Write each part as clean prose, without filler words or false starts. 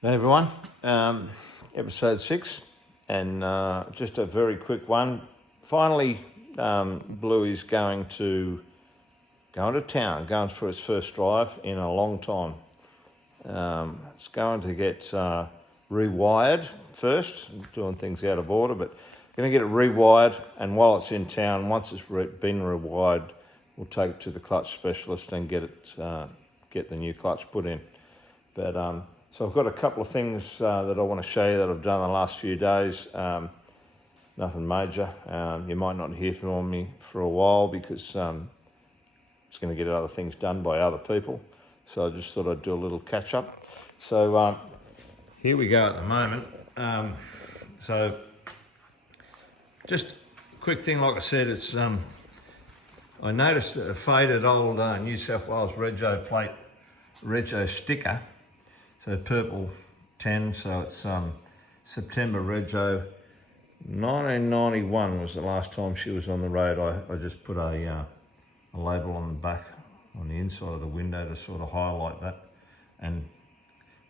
Hey everyone, episode 6, and just a very quick one. Finally, Bluey's going to town, going for its first drive in a long time. It's going to get rewired first, doing things out of order, but going to get it rewired, and while it's in town, once it's been rewired, we'll take it to the clutch specialist and get the new clutch put in. But so I've got a couple of things that I want to show you that I've done the last few days. Nothing major. You might not hear from me for a while because it's going to get other things done by other people. So I just thought I'd do a little catch up. So here we go at the moment. So just a quick thing, like I said, it's I noticed a faded old New South Wales Rego sticker. So purple 10, so it's September Rego. 1991 was the last time she was on the road. I just put a label on the back, on the inside of the window to sort of highlight that and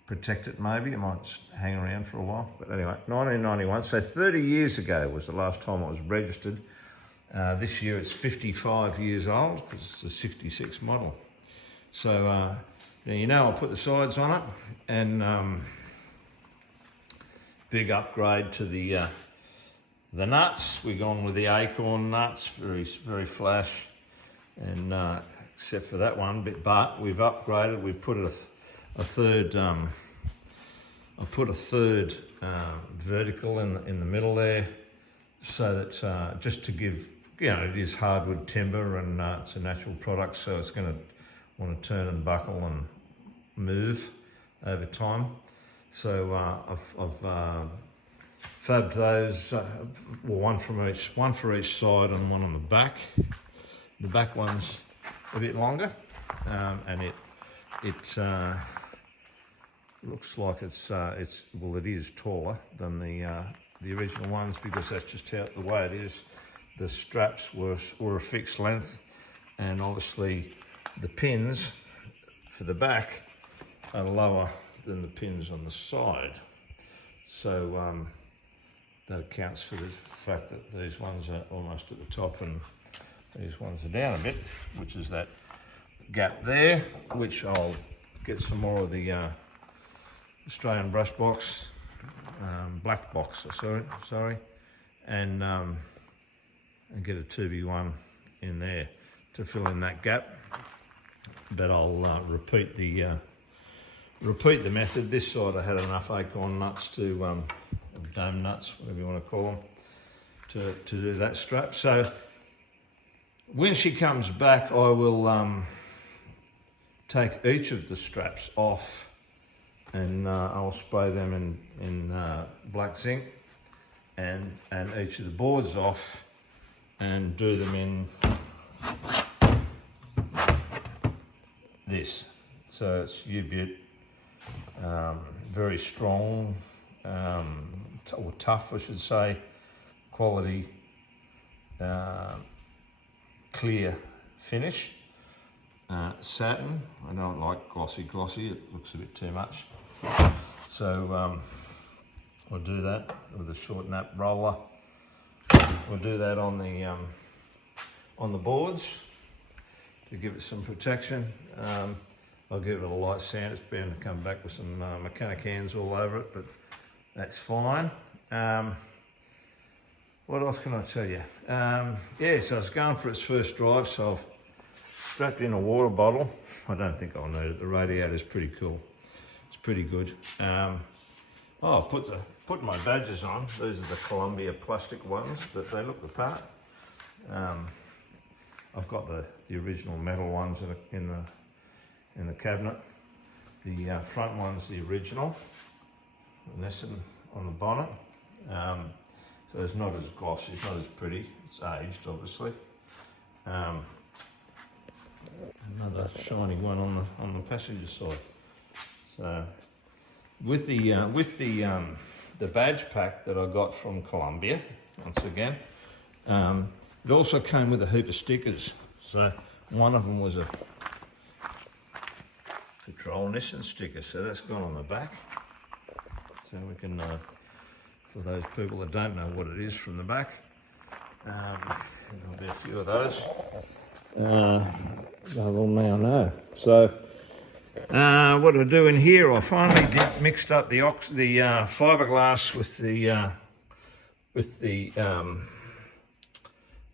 protect it maybe. It might hang around for a while. But anyway, 1991, so 30 years ago was the last time it was registered. This year it's 55 years old because it's a 66 model. So I'll put the sides on it, and big upgrade to the nuts. We've gone with the acorn nuts, very flash, and except for that one bit, but we've upgraded. We've put a third. I put a third vertical in the middle there, so that just to give, it is hardwood timber and it's a natural product, so it's going to want to turn and buckle and move over time. So I've fabbed those, one for each side and one on the back. The back one's a bit longer, and it looks like it is taller than the original ones, because that's just how the way it is. The straps were a fixed length, and obviously the pins for the back are lower than the pins on the side. So that accounts for the fact that these ones are almost at the top and these ones are down a bit, which is that gap there, which I'll get some more of the Australian brush box, black box, sorry, and get a 2B1 in there to fill in that gap. But I'll repeat the method. This side I had enough acorn nuts to dome nuts, whatever you want to call them, to do that strap. So when she comes back, I will take each of the straps off, and I'll spray them in black zinc, and each of the boards off, and do them in this. So it's U-Butte, very strong, or tough I should say, quality, clear finish. Satin, I don't like glossy, it looks a bit too much. So I'll do that with a short nap roller. We'll do that on the boards to give it some protection. I'll give it a light sand. It's bound to come back with some mechanic hands all over it, but that's fine. What else can I tell you? So it's going for its first drive, so I've strapped in a water bottle. I don't think I'll need it. The radiator's pretty cool. It's pretty good. I'll put my badges on. These are the Columbia plastic ones, but they look the part. I've got the original metal ones in the cabinet. The front one's the original, Nesson on the bonnet. So it's not as glossy, it's not as pretty. It's aged, obviously. Another shiny one on the passenger side. So with the badge pack that I got from Columbia, once again, it also came with a heap of stickers. So one of them was a Patrol Nissan sticker, so that's gone on the back. So we can, for those people that don't know what it is from the back, there'll be a few of those. They will now know. So what I do in here, I finally mixed up the fiberglass with the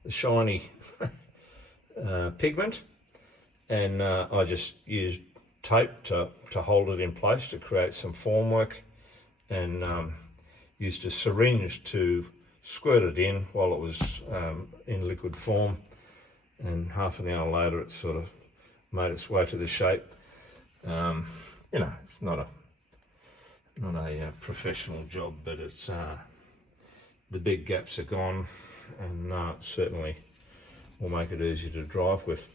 shiny pigment, and I just used tape to hold it in place to create some formwork, and used a syringe to squirt it in while it was in liquid form, and half an hour later it sort of made its way to the shape. You know, it's not a professional job, but it's the big gaps are gone, and certainly will make it easier to drive with.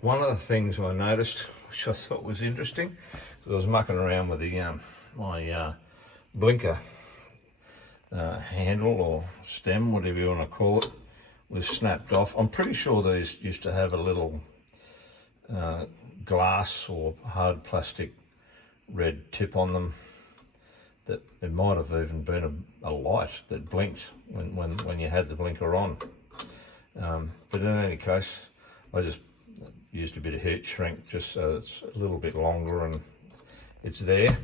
One of the things I noticed, which I thought was interesting, because I was mucking around with the my blinker handle or stem, whatever you want to call it, was snapped off. I'm pretty sure these used to have a little glass or hard plastic red tip on them, that it might have even been a light that blinked when you had the blinker on. But in any case, I just used a bit of heat shrink just so it's a little bit longer and it's there.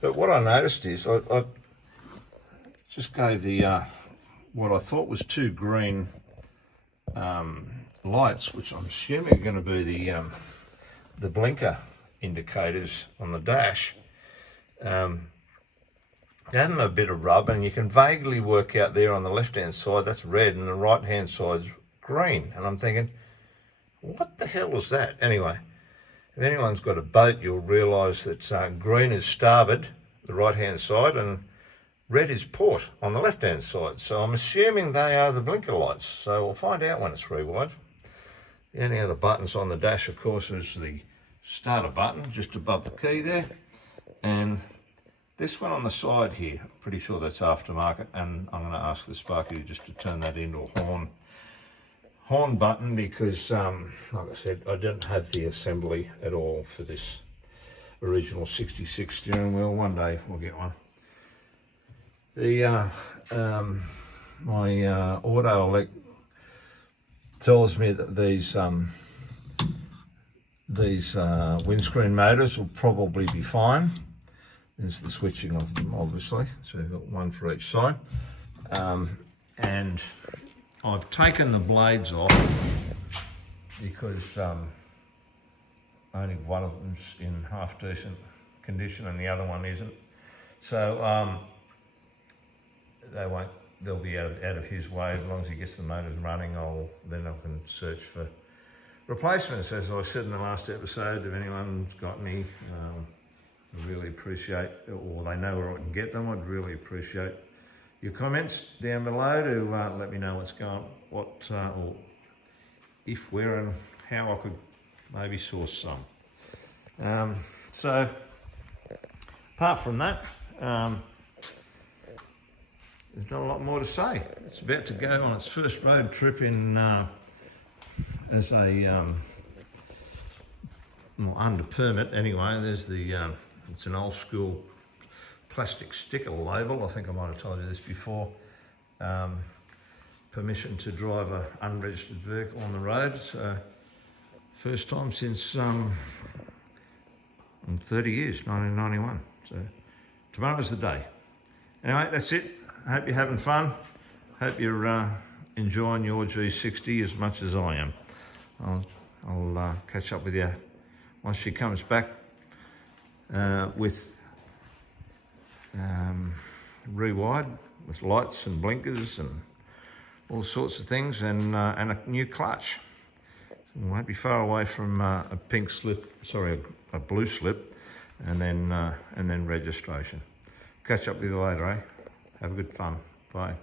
But what I noticed is I just gave the what I thought was two green lights, which I'm assuming are going to be the blinker indicators on the dash. Gave them a bit of rub, and you can vaguely work out there on the left hand side that's red and the right hand side's green, and I'm thinking, what the hell is that? Anyway, if anyone's got a boat, you'll realise that green is starboard, the right hand side, and red is port on the left hand side. So I'm assuming they are the blinker lights, so we'll find out when it's rewired. The only other buttons on the dash, of course, is the starter button just above the key there, and this one on the side here, pretty sure that's aftermarket, and I'm going to ask the Sparky just to turn that into a horn button, because like I said, I didn't have the assembly at all for this original 66 steering wheel. One day we'll get one. The my auto elect tells me that these windscreen motors will probably be fine. There's the switching of them, obviously, so you've got one for each side. And I've taken the blades off because only one of them's in half decent condition and the other one isn't. So they'll be out of his way. As long as he gets the motors running, then I can search for replacements. As I said in the last episode, if anyone's got any, I really appreciate, or they know where I can get them, I'd really appreciate your comments down below to let me know what's going, or if, where, and how I could maybe source some. So apart from that, there's not a lot more to say. It's about to go on its first road trip in as a under permit anyway. There's the it's an old school plastic sticker label. I think I might have told you this before. Permission to drive an unregistered vehicle on the road. So first time since 30 years, 1991. So tomorrow's the day. Anyway, that's it. I hope you're having fun. Hope you're enjoying your G60 as much as I am. I'll catch up with you once she comes back with rewired with lights and blinkers and all sorts of things, and a new clutch. We won't be far away from a pink slip, sorry, a blue slip, and then registration. Catch up with you later, eh? Have a good fun. Bye.